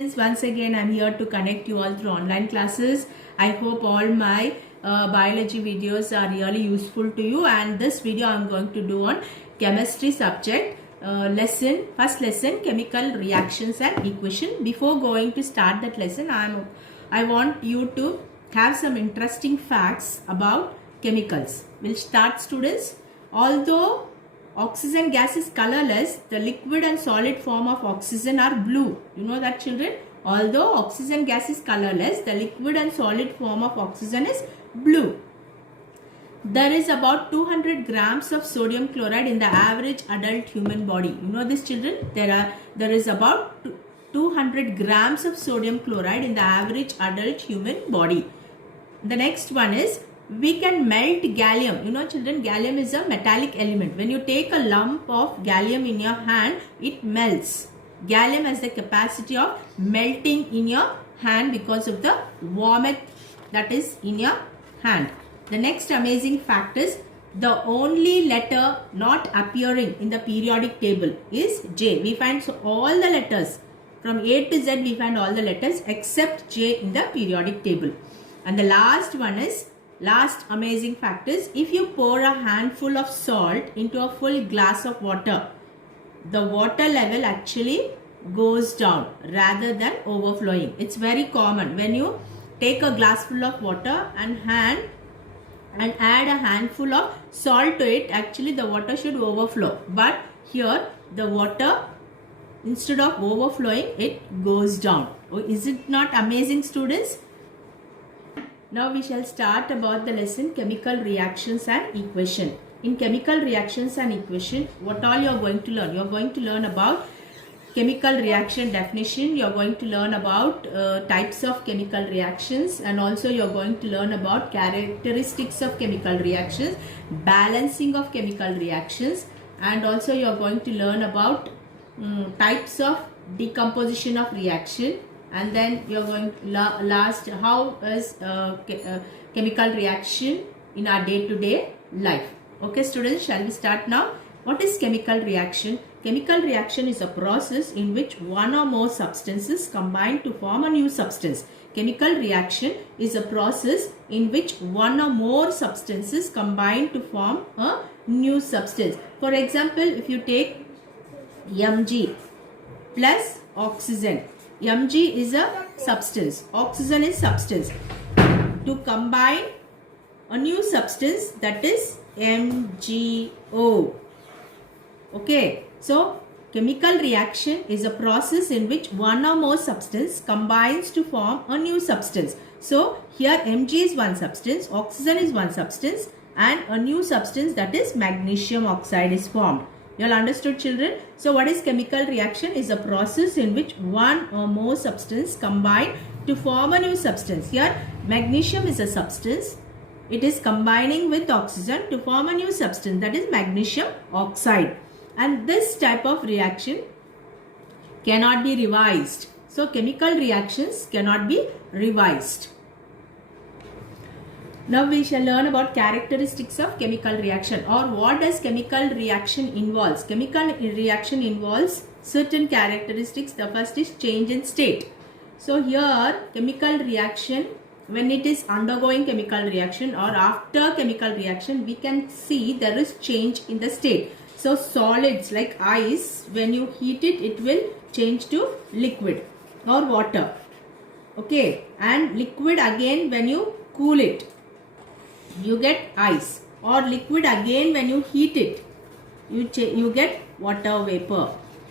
Once again, I'm here to connect you all through online classes. I hope all my biology videos are really useful to you, and this video I'm going to do on chemistry subject first lesson, chemical reactions and equation. Before going to start that lesson, I want you to have some interesting facts about chemicals. We'll start, students. Although oxygen gas is colorless, the liquid and solid form of oxygen are blue. You know that, children? Although oxygen gas is colorless, the liquid and solid form of oxygen is blue. There is about 200 grams of sodium chloride in the average adult human body. You know this, children? There is about 200 grams of sodium chloride in the average adult human body. The next one is, we can melt gallium. You know, children, gallium is a metallic element. When you take a lump of gallium in your hand, it melts. Gallium has the capacity of melting in your hand because of the warmth that is in your hand. The next amazing fact is, the only letter not appearing in the periodic table is J. We find all the letters from A to Z, we find all the letters except J in the periodic table. And the last one is, last amazing fact is, if you pour a handful of salt into a full glass of water, the water level actually goes down rather than overflowing. It's very common. When you take a glass full of water and add a handful of salt to it, actually the water should overflow. But here the water, instead of overflowing, it goes down. Oh, is it not amazing, students? Now we shall start about the lesson chemical reactions and equation. In chemical reactions and equation, what all you are going to learn? You are going to learn about chemical reaction definition. You are going to learn about types of chemical reactions, and also you are going to learn about characteristics of chemical reactions, balancing of chemical reactions, and also you are going to learn about types of decomposition of reaction. And then you are going to last, how is chemical reaction in our day-to-day life. Okay, students, shall we start now? What is chemical reaction? Chemical reaction is a process in which one or more substances combine to form a new substance. Chemical reaction is a process in which one or more substances combine to form a new substance. For example, if you take Mg plus oxygen, Mg is a substance, oxygen is substance. To combine a new substance, that is MgO. Okay, so chemical reaction is a process in which one or more substance combines to form a new substance. So here Mg is one substance, oxygen is one substance, and a new substance, that is magnesium oxide, is formed. You all understood, children? So what is chemical reaction? Is a process in which one or more substance combine to form a new substance. Here magnesium is a substance. It is combining with oxygen to form a new substance, that is magnesium oxide. And this type of reaction cannot be revised. So chemical reactions cannot be revised. Now we shall learn about characteristics of chemical reaction, or what does chemical reaction involves. Chemical reaction involves certain characteristics. The first is change in state. So here chemical reaction, when it is undergoing chemical reaction or after chemical reaction, we can see there is change in the state. So solids like ice, when you heat it, it will change to liquid or water. Okay, and liquid again when you cool it, you get ice, or liquid again when you heat it, you get water vapor.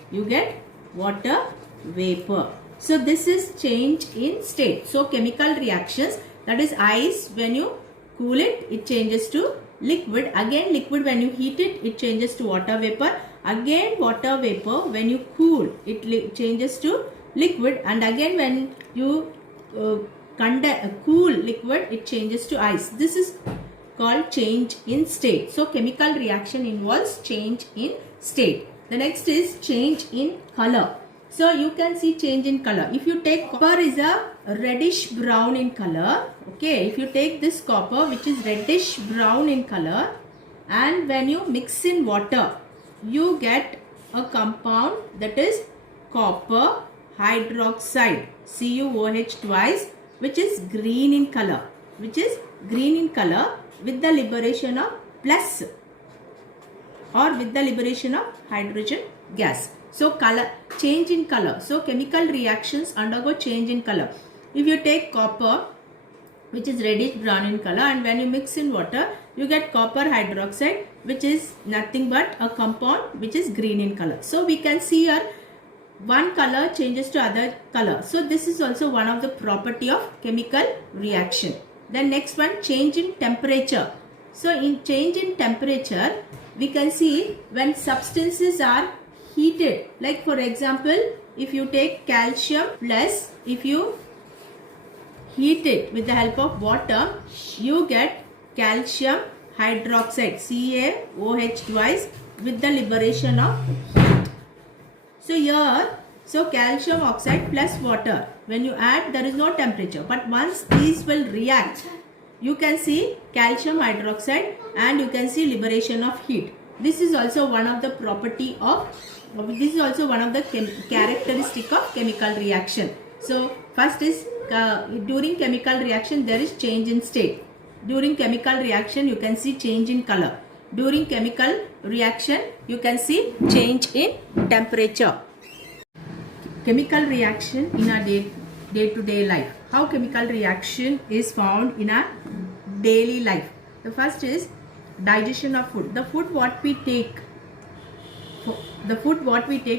You get water vapor. So this is change in state. So chemical reactions, that is ice, when you cool it, it changes to liquid. Again liquid when you heat it, it changes to water vapor. Again water vapor when you cool, it changes to liquid. And again when you cool liquid, it changes to ice. This is called change in state. So chemical reaction involves change in state. The next is change in color. So you can see change in color. If you take copper, is a reddish brown in color. Okay, if you take this copper, which is reddish brown in color, and when you mix in water, you get a compound that is copper hydroxide, CuOH twice, which is green in color, with the liberation of plus or with the liberation of hydrogen gas. So color, change in color. So chemical reactions undergo change in color. If you take copper, which is reddish brown in color, and when you mix in water, you get copper hydroxide, which is nothing but a compound which is green in color. So we can see here one color changes to other color. So this is also one of the property of chemical reaction. Then next one, change in temperature. So in change in temperature, we can see when substances are heated. Like for example, if you take calcium plus, if you heat it with the help of water, you get calcium hydroxide, CaOH twice, with the liberation of heat. So here, so calcium oxide plus water, when you add, there is no temperature, but once these will react, you can see calcium hydroxide and you can see liberation of heat. This is also one of the property of, this is also one of the characteristic of chemical reaction. So first is during chemical reaction there is change in state. During chemical reaction you can see change in color. During chemical reaction you can see change in temperature. Chemical reaction in our day-to-day life. How chemical reaction is found in our daily life. The first is digestion of food. The food what we take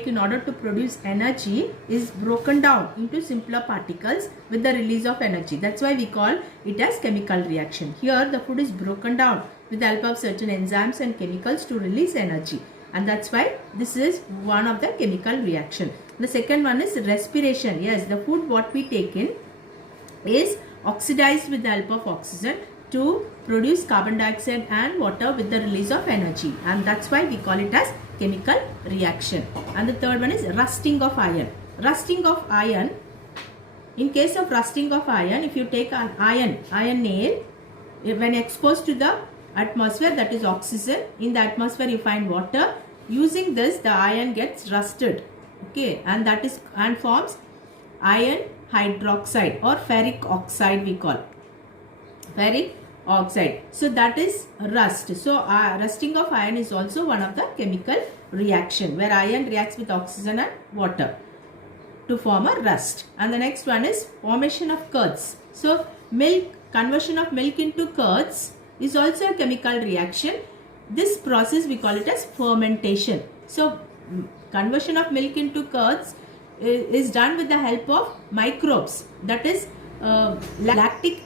in order to produce energy is broken down into simpler particles with the release of energy. That's why we call it as chemical reaction. Here the food is broken down with the help of certain enzymes and chemicals to release energy, and that's why this is one of the chemical reaction. The second one is respiration. Yes, the food what we take in is oxidized with the help of oxygen to produce carbon dioxide and water with the release of energy, and that's why we call it as chemical reaction. And the third one is rusting of iron. Rusting of iron, in case of rusting of iron, if you take an iron nail, when exposed to the atmosphere, that is oxygen, in the atmosphere you find water, using this the iron gets rusted, okay, and that is, and forms iron hydroxide or ferric oxide, we call ferric oxide. So that is rust. So rusting of iron is also one of the chemical reaction where iron reacts with oxygen and water to form a rust. And the next one is formation of curds. So milk, conversion of milk into curds is also a chemical reaction. This process we call it as fermentation. So conversion of milk into curds is done with the help of microbes. That is lactic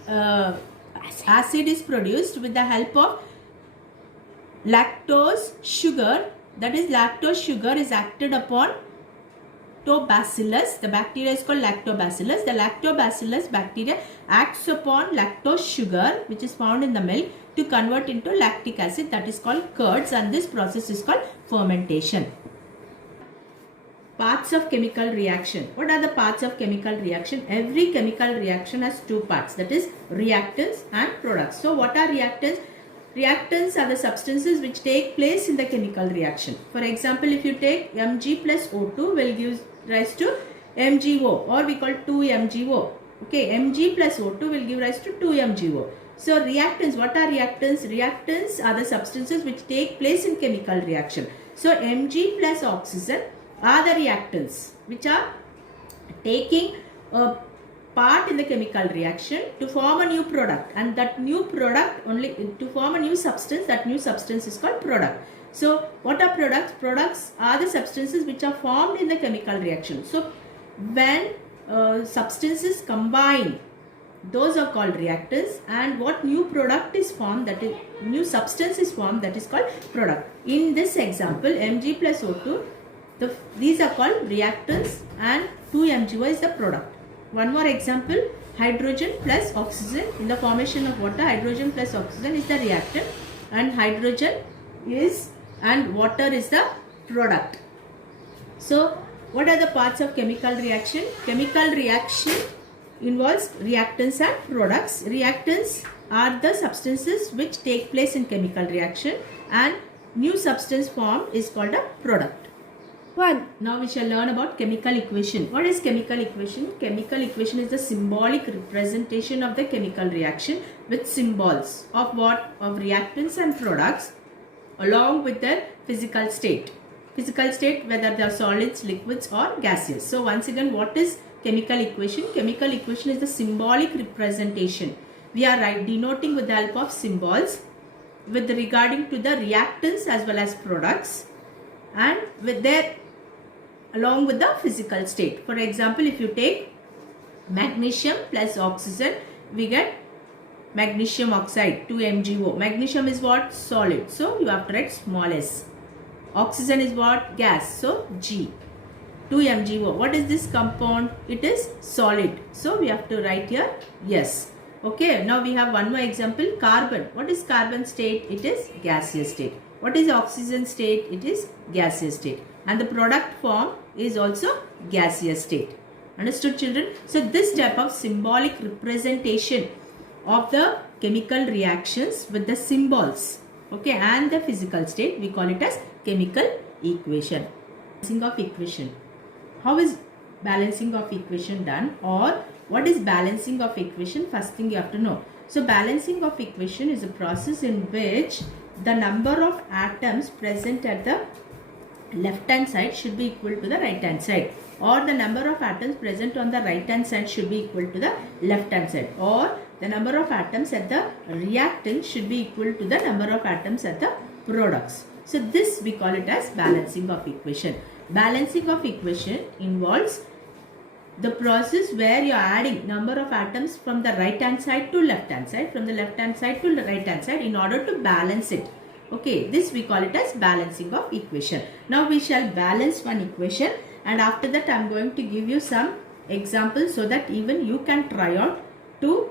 acid is produced with the help of lactose sugar. That is, lactose sugar is acted upon lactobacillus. The bacteria is called lactobacillus. The lactobacillus bacteria acts upon lactose sugar which is found in the milk to convert into lactic acid, that is called curds, and this process is called fermentation. Parts of chemical reaction. What are the parts of chemical reaction? Every chemical reaction has two parts, that is reactants and products. So what are reactants? Reactants are the substances which take place in the chemical reaction. For example, if you take Mg plus O2 will give rise to MgO, or we call 2MgO. Okay, Mg plus O2 will give rise to 2MgO. So reactants, what are reactants? Reactants are the substances which take place in chemical reaction. So Mg plus oxygen are the reactants which are taking a part in the chemical reaction to form a new product, and that new product only to form a new substance, that new substance is called product. So what are products? Products are the substances which are formed in the chemical reaction. So when substances combine, those are called reactants, and what new product is formed, that is new substance is formed, that is called product. In this example, Mg plus O2, these are called reactants and 2MgO is the product. One more example, hydrogen plus oxygen. In the formation of water, hydrogen plus oxygen is the reactant and hydrogen is and water is the product. So what are the parts of chemical reaction? Chemical reaction involves reactants and products. Reactants are the substances which take place in chemical reaction, and new substance formed is called a product. 1. Now we shall learn about chemical equation. What is chemical equation? Chemical equation is the symbolic representation of the chemical reaction with symbols of what? Of reactants and products along with their physical state. Physical state, whether they are solids, liquids or gaseous. So once again, what is chemical equation? Chemical equation is the symbolic representation. We are denoting with the help of symbols with regarding to the reactants as well as products and with their along with the physical state. For example, if you take magnesium plus oxygen, we get magnesium oxide, 2MgO. Magnesium is what? Solid. So you have to write small s. Oxygen is what? Gas. So G. 2MgO. What is this compound? It is solid. So we have to write here yes. Okay. Now we have one more example. Carbon. What is carbon state? It is gaseous state. What is oxygen state? It is gaseous state. And the product form is also gaseous state. Understood, children? So this type of symbolic representation of the chemical reactions with the symbols, okay, and the physical state, we call it as chemical equation. Balancing of equation. How is balancing of equation done, or what is balancing of equation? First thing you have to know. So balancing of equation is a process in which the number of atoms present at the left hand side should be equal to the right hand side, or the number of atoms present on the right hand side should be equal to the left hand side, or the number of atoms at the reactant should be equal to the number of atoms at the products. So this we call it as balancing of equation. Balancing of equation involves the process where you are adding number of atoms from the right hand side to left hand side, from the left hand side to the right hand side in order to balance it. Okay, this we call it as balancing of equation. Now we shall balance one equation, and after that I am going to give you some examples so that even you can try out to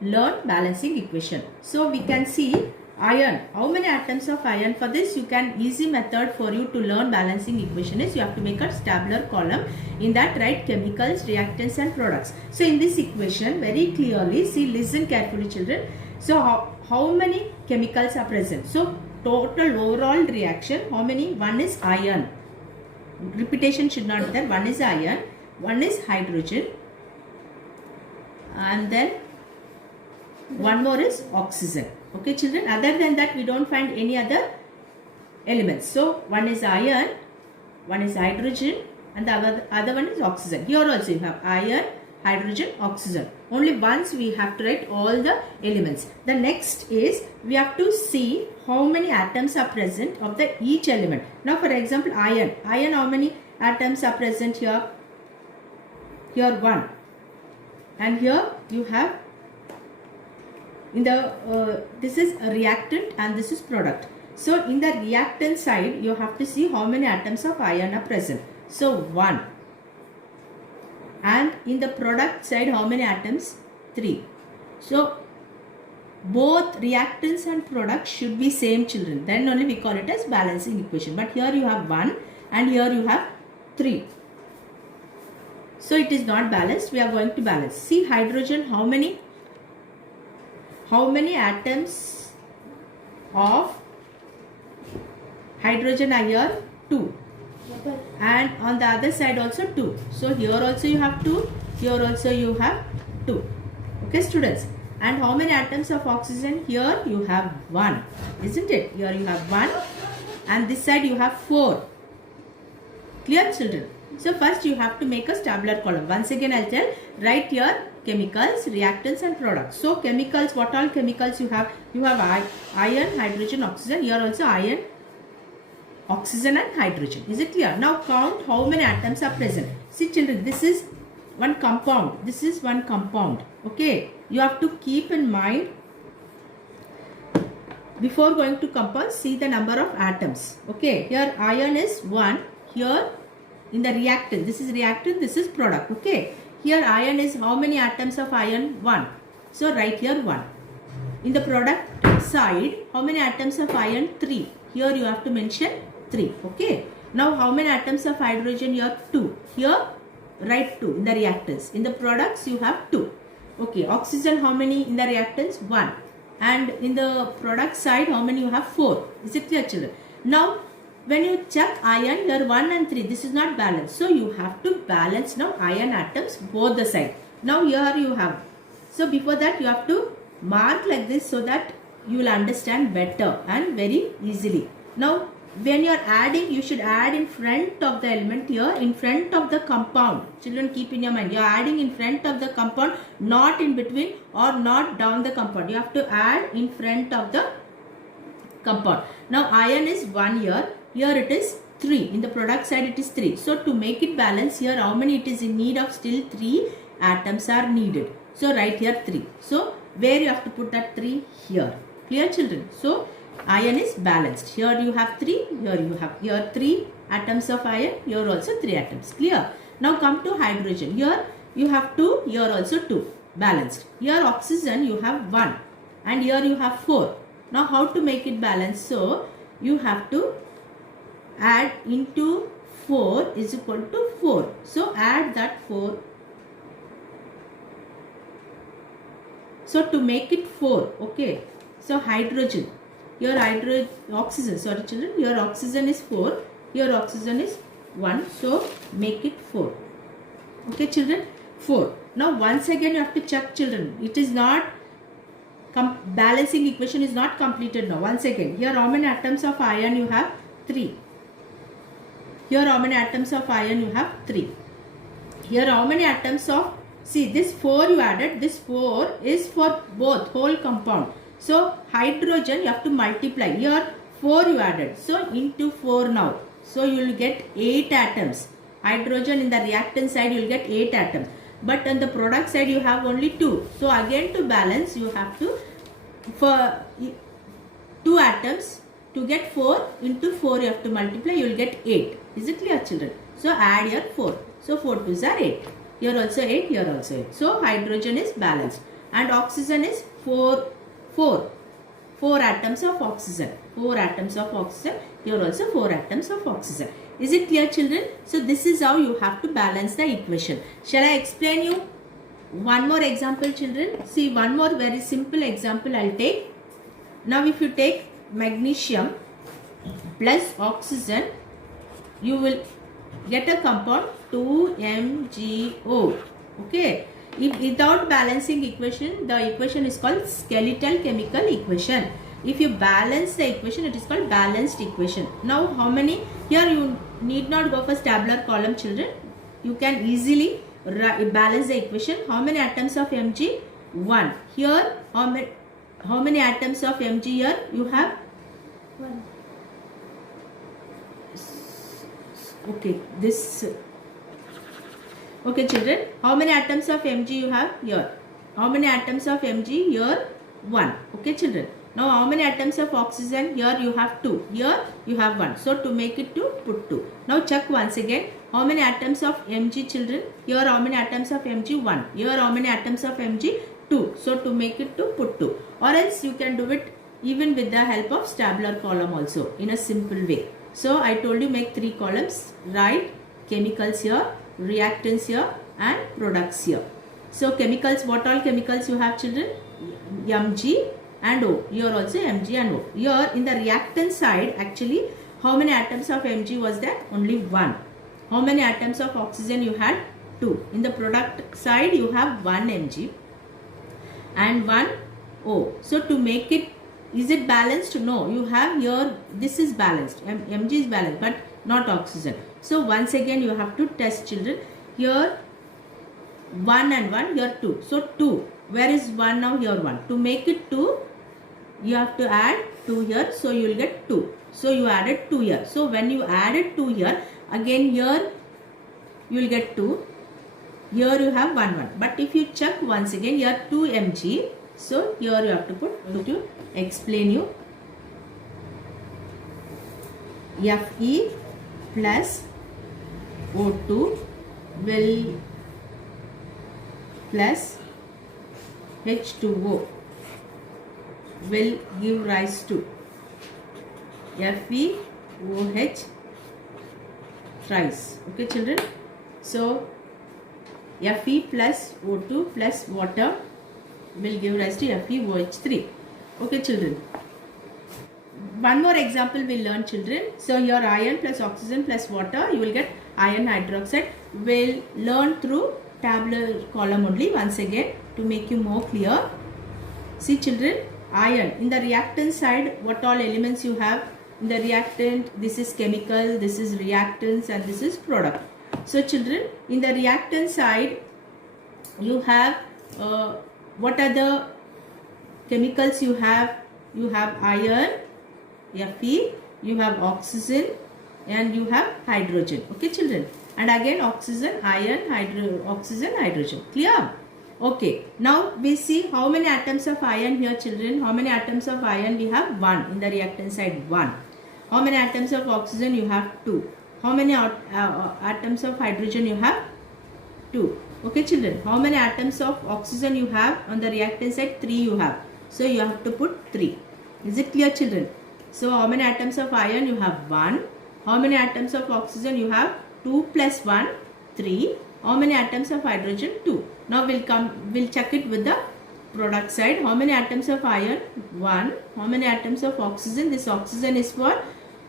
learn balancing equation. So we can see iron. How many atoms of iron? For this you can easy method for you to learn balancing equation is you have to make a tabular column. In that write chemicals, reactants and products. So in this equation very clearly see, listen carefully children. So how many chemicals are present? So total overall reaction, how many? One is iron. Repetition should not be there. One is iron, one is hydrogen, and then one more is oxygen. Okay children, other than that we don't find any other elements. So one is iron, one is hydrogen, and the other one is oxygen. Here also you have iron, hydrogen, oxygen. Only once we have to write all the elements. The next is we have to see how many atoms are present of the each element. Now for example iron. Iron, how many atoms are present here? Here 1. And here you have in the this is a reactant and this is product. So in the reactant side you have to see how many atoms of iron are present. So 1. And in the product side how many atoms? 3. So both reactants and products should be same children. Then only we call it as balancing equation. But here you have 1 and here you have 3. So it is not balanced. We are going to balance. See hydrogen, how many? How many atoms of hydrogen are here? 2. And on the other side also 2. So here also you have 2. Here also you have 2. Okay students. And how many atoms of oxygen? Here you have 1. Isn't it? Here you have 1. And this side you have 4. Clear children? So first you have to make a tabular column. Once again I'll tell. Write here chemicals, reactants and products. So chemicals, what all chemicals you have? You have iron, hydrogen, oxygen. Here also iron, oxygen and hydrogen. Is it clear? Now count how many atoms are present. See children, this is one compound. This is one compound. Okay. You have to keep in mind before going to compound, see the number of atoms. Okay. Here iron is 1. Here in the reactant, this is reactant, this is product. Okay. Here iron is how many atoms of iron? 1. So write here 1. In the product side, how many atoms of iron? 3. Here you have to mention 3. Okay. Now how many atoms of hydrogen? Here 2. Here write 2 in the reactants. In the products you have 2. Okay. Oxygen, how many in the reactants? 1. And in the product side, how many you have? 4. Is it clear children? Now when you check iron, here 1 and 3, this is not balanced. So you have to balance now iron atoms both the side. Now here you have. So before that you have to mark like this so that you will understand better and very easily. Now when you are adding, you should add in front of the element here, in front of the compound. Children, keep in your mind, you are adding in front of the compound, not in between or not down the compound. You have to add in front of the compound. Now iron is 1 here. Here it is 3. In the product side it is 3. So to make it balance, here how many it is in need of? Still 3 atoms are needed. So write here 3. So where you have to put that 3? Here. Clear, children? So iron is balanced. Here you have 3. Here you have here 3 atoms of iron. Here also 3 atoms. Clear? Now come to hydrogen. Here you have 2. Here also 2. Balanced. Here oxygen you have 1. And here you have 4. Now how to make it balanced? So you have to add into 4 is equal to 4. So add that 4. So to make it 4, okay. So hydrogen, your oxygen, sorry children, your oxygen is 4, your oxygen is 1. So make it 4. Okay children, 4. Now once again you have to check, children. It is not, balancing equation is not completed now. Once again, here how many atoms of iron you have? 3. Here how many atoms of iron you have? 3. Here how many atoms of, see this 4 you added, this 4 is for both, whole compound. So hydrogen you have to multiply. Here 4 you added. So into 4 now. So you will get 8 atoms. Hydrogen in the reactant side you will get 8 atoms. But on the product side you have only 2. So again to balance you have to, for 2 atoms, to get 4 into 4 you have to multiply, you will get 8. Is it clear, children? So add here 4. So 4 2s are 8. Here also 8, here also 8. So hydrogen is balanced. And oxygen is 4 atoms of oxygen. 4 atoms of oxygen. Here also 4 atoms of oxygen. Is it clear, children? So this is how you have to balance the equation. Shall I explain you one more example, children? See, one more very simple example I'll take. Now if you take magnesium plus oxygen, you will get a compound 2MgO. Okay. If without balancing equation, the equation is called skeletal chemical equation. If you balance the equation, it is called balanced equation. Now how many? Here you need not go for tabular column, children. You can easily balance the equation. How many atoms of Mg? 1. Here how many atoms of Mg here? You have 1. Okay, this. Okay, children. How many atoms of Mg you have here? How many atoms of Mg here? 1. Okay, children. Now how many atoms of oxygen? Here you have 2. Here you have 1. So to make it 2, put 2. Now check once again. How many atoms of Mg, children? Here how many atoms of Mg? 1. Here how many atoms of Mg? 2. So to make it 2, put 2. Or else you can do it even with the help of tabular column also in a simple way. So I told you make 3 columns. Write chemicals here, reactants here and products here. So chemicals, what all chemicals you have, children? Mg and O. Here also Mg and O. Here in the reactant side, actually how many atoms of Mg was there? Only 1. How many atoms of oxygen you had? 2. In the product side you have 1 Mg and 1 O. So to make it, is it balanced? No. You have here, this is balanced. Mg is balanced but not oxygen. So once again you have to test, children. Here 1 and 1, here 2. So 2. Where is 1 now? Here 1. To make it 2, you have to add 2 here. So you will get 2. So you added 2 here. So when you added 2 here, again here you will get 2. Here you have 1 1. But if you check once again, here 2 Mg. So here you have to put 2 to explain you. Fe plus O2 will plus H2O will give rise to FeOH thrice. Okay, children. So Fe plus O2 plus water will give rise to FeOH3. Okay, children. one more example we'll learn, children. So here iron plus oxygen plus water, you will get iron hydroxide. We'll learn through tabular column only once again to make you more clear. See children, iron in the reactant side, what all elements you have in the reactant? This is chemical, this is reactants, and this is product. So children, in the reactant side you have what are the chemicals you have? You have iron, Fe, you have oxygen, and you have hydrogen. Okay children, and again oxygen, iron, oxygen, hydrogen. Clear? Okay, now we see how many atoms of iron here, children. How many atoms of iron we have? 1. In the reactant side, 1. How many atoms of oxygen you have? 2. How many atoms of hydrogen you have? 2. Okay children, how many atoms of oxygen you have on the reactant side? 3 you have. So you have to put 3. Is it clear children? So how many atoms of iron you have? 1. How many atoms of oxygen you have? 2 plus 1, 3. How many atoms of hydrogen? 2. Now we'll check it with the product side. How many atoms of iron? 1. How many atoms of oxygen? This oxygen is for,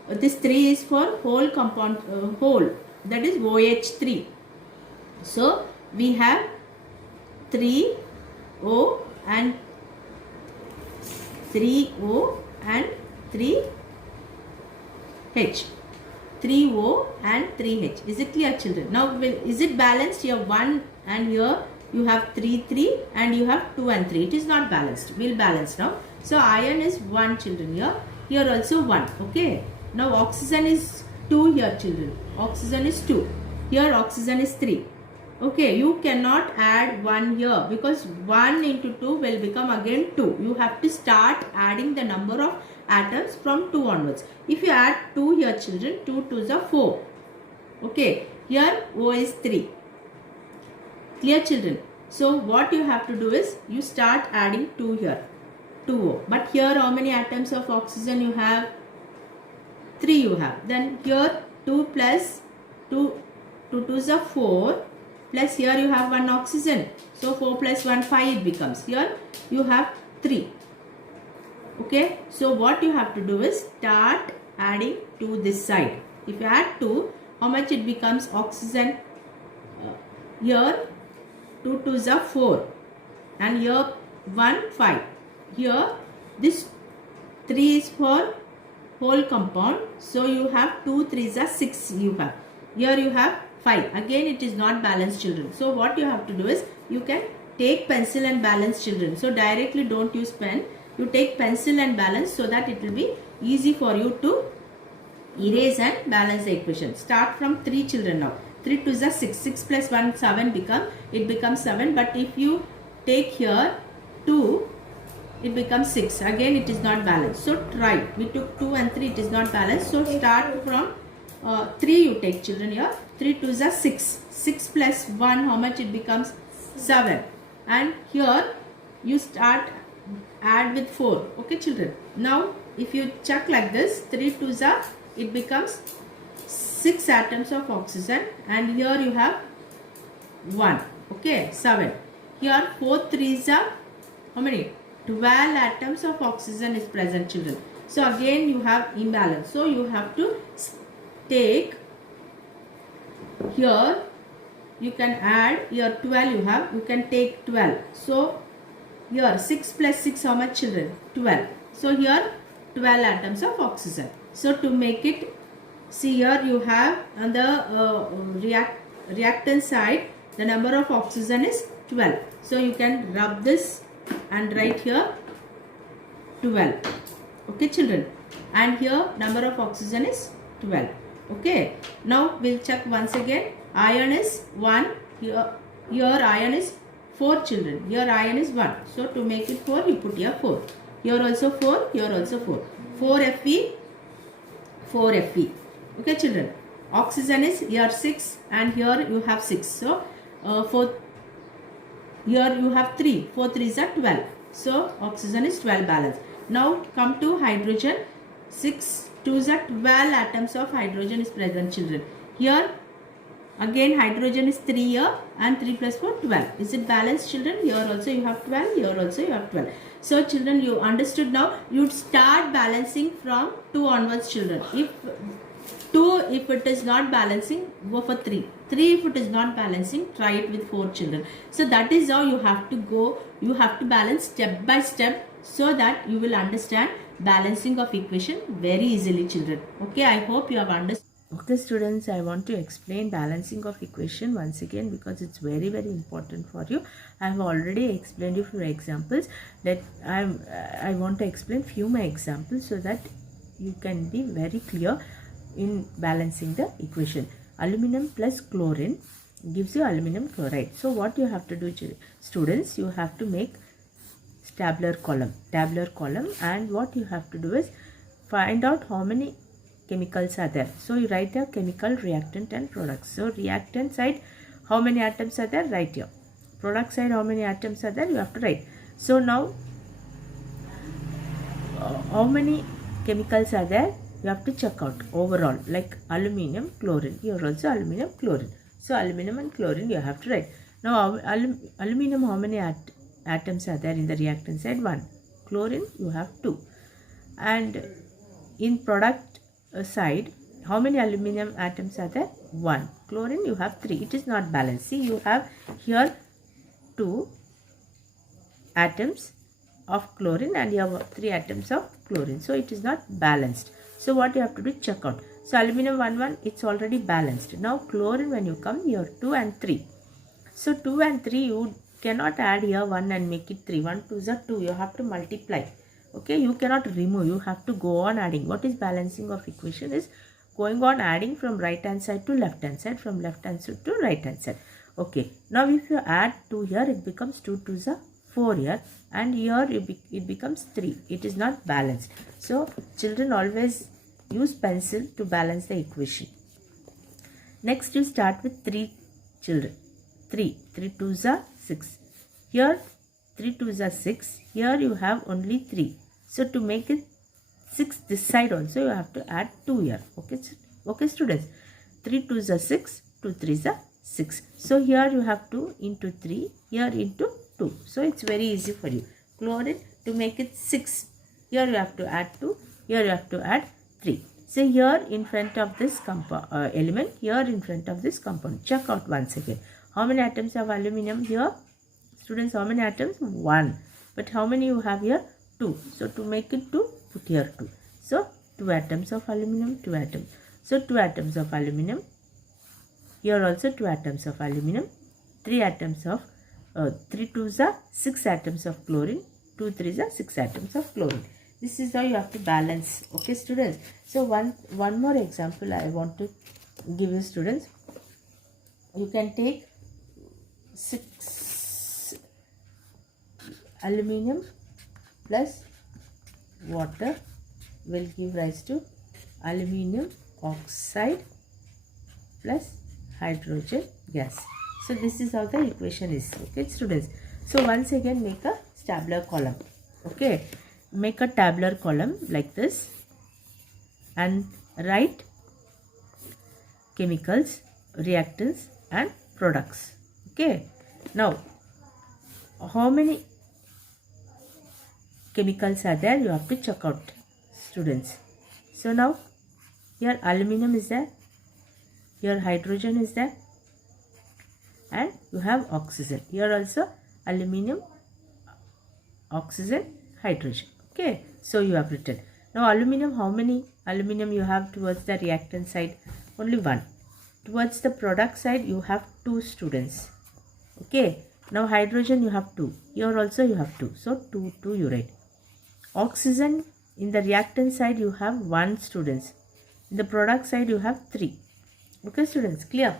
this 3 is for whole compound, whole, that is OH3. So we have 3O and 3O and 3H. 3O and 3H. Is it clear children? Now is it balanced? Here 1 and here you have 3 and you have 2 and 3. It is not balanced. We'll balance now. So iron is 1 children here. Here also 1. Okay. Now oxygen is 2 here children. Oxygen is 2. Here oxygen is 3. Okay, you cannot add 1 here because 1 into 2 will become again 2. You have to start adding the number of atoms from 2 onwards. If you add 2 here children, 2 2s are 4. Okay, here O is 3. Clear children? So what you have to do is you start adding 2 here, 2O. But here how many atoms of oxygen you have? 3 you have. Then here 2 plus 2 2s are 4. Plus here you have 1 oxygen. So 4 plus 1, 5 it becomes. Here you have 3. Okay. So what you have to do is start adding to this side. If you add 2, how much it becomes? Oxygen. Here 2 2s are 4. And here 1, 5. Here this 3 is for whole compound. So you have 2 3s are 6 you have. Here you have 5. Again it is not balanced children. So what you have to do is you can take pencil and balance children. So directly don't use pen. You take pencil and balance so that it will be easy for you to erase and balance the equation. Start from 3 children now. 3 2s are 6. 6 plus 1 7 it becomes 7. But if you take here 2, it becomes 6. Again it is not balanced. So try. We took 2 and 3, it is not balanced. So start from 3 you take children here. 3 2s are 6. 6 plus 1 how much it becomes? 7. And here you start add with 4. Okay children. Now if you check like this, 3 2s are, it becomes 6 atoms of oxygen and here you have 1. Okay, 7. Here 4 3s are how many? 12 atoms of oxygen is present children. So again you have imbalance. So you have to take here, you can add here 12 you have, you can take 12. So here 6 plus 6 how much children? 12. So here 12 atoms of oxygen. So to make it, see here you have on the reactant side the number of oxygen is 12. So you can rub this and write here 12. Okay children. And here number of oxygen is 12. Okay. Now we'll check once again. Iron is 1. Here iron is 4 children. Here iron is 1. So to make it 4 you put here 4. Here also 4. Here also 4. 4 Fe. 4 Fe. Okay children. Oxygen is here 6 and here you have 6. So here you have 3. 4 3s are 12. So oxygen is 12 balance. Now come to hydrogen. 6 2s are 12 atoms of hydrogen is present children. Here Again hydrogen is 3 here, and 3 plus 4 12. Is it balanced, children? Here also you have 12, here also you have 12. So children, you understood now. You start balancing from 2 onwards, children. If 2, if it is not balancing, go for 3. 3 if it is not balancing, try it with 4, children. So that is how you have to go. You have to balance step by step, so that you will understand balancing of equation very easily, children. Okay, I hope you have understood. Okay students, I want to explain balancing of equation once again, because it's very important for you. I have already explained you few examples. That I want to explain few more examples, so that you can be very clear in balancing the equation. Aluminum plus chlorine gives you aluminum chloride. So what you have to do, students, you have to make tabular column, and what you have to do is find out how many chemicals are there. So you write a chemical, reactant and products. So reactant side, how many atoms are there? Write here. Product side, how many atoms are there? You have to write. So now how many chemicals are there? You have to check out overall, like aluminum, chlorine. Here also aluminum, chlorine. So aluminum and chlorine you have to write. Now aluminum, how many atoms are there in the reactant side? 1. Chlorine, you have 2. And in product side, how many aluminum atoms are there? 1. Chlorine, you have 3. It is not balanced. See, you have here 2 atoms of chlorine, and you have 3 atoms of chlorine. So it is not balanced. So what you have to do, check out. So aluminum 1 1, it's already balanced. Now chlorine, when you come here, 2 and 3. So 2 and 3, you cannot add here 1 and make it 3. 1 2 is 2. You have to multiply. Okay, you cannot remove. You have to go on adding. What is balancing of equation is going on adding from right hand side to left hand side, from left hand side to right hand side. Okay, now if you add 2 here, it becomes 2 2 is 4 here, and here it becomes 3. It is not balanced. So children, always use pencil to balance the equation. Next, you start with 3, children. 3 2s are 6. Here 3 2s are 6. Here you have only 3. So to make it 6 this side also, you have to add 2 here. Okay students. 3 2s are 6. 2 3s are 6. So here you have 2 into 3. Here into 2. So it's very easy for you. Chlorine, to make it 6. Here you have to add 2. Here you have to add 3. So here in front of this element, here in front of this compound. Check out once again. How many atoms of aluminum here? Students, how many atoms? 1. But how many you have here? 2. So to make it 2, put here 2. So 2 atoms of aluminum, 2 atoms. So 2 atoms of aluminum. Here also 2 atoms of aluminum. 3 atoms of 3 2s are 6 atoms of chlorine. 2 3s are 6 atoms of chlorine. This is how you have to balance. Okay students. So one more example I want to give you, students. You can take 6 aluminum plus water will give rise to aluminum oxide plus hydrogen gas. So this is how the equation is. Okay students. So once again, make a tabular column. Okay, make a tabular column like this and write chemicals, reactants and products. Okay, now how many chemicals are there? You have to check out, students. So now here aluminum is there, here hydrogen is there, and you have oxygen. Here also aluminum, oxygen, hydrogen. Okay, so you have written. Now aluminum, how many aluminum you have towards the reactant side? Only 1. Towards the product side you have 2, students. Okay, now hydrogen you have 2. Here also you have 2. So 2 2 you write. Oxygen, in the reactant side you have 1, students. In the product side you have 3. Okay students, clear?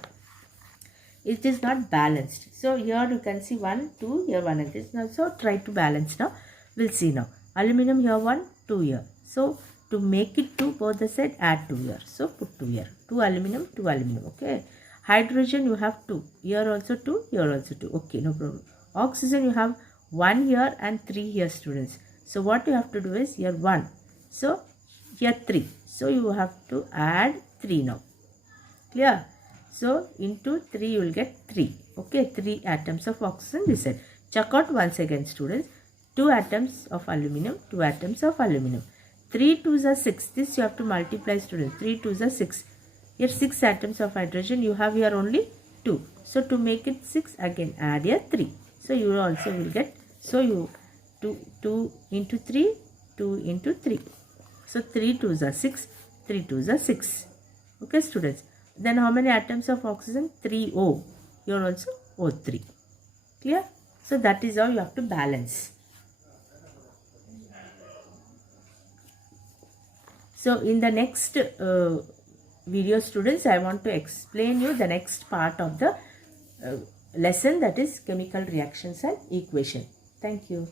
It is not balanced. So here you can see 1 2, here 1 and this. Now so try to balance now. We'll see now. Aluminum here 1, 2 here. So to make it 2, both the side add 2 here. So put 2 here. 2 aluminum, 2 aluminum. Okay. Hydrogen you have 2. Here also 2, here also 2. Okay, no problem. Oxygen you have 1 here and 3 here, students. So what you have to do is here 1. So here 3. So you have to add 3 now. Clear? So into 3 you will get 3. Okay, 3 atoms of oxygen this side. Check out once again students. 2 atoms of aluminum, 2 atoms of aluminum. 3 2s are 6. This you have to multiply students. 3 2s are 6. Here 6 atoms of hydrogen. You have here only 2. So to make it 6 again add here 3. So you also will get. So you 2 into 3, 2 into 3. So 3 2s are 6. 3 2s are 6. Okay students. Then how many atoms of oxygen? 3O. Here also O3. Clear? So that is how you have to balance. So in the next video students, I want to explain you the next part of the lesson, that is chemical reactions and equation. Thank you.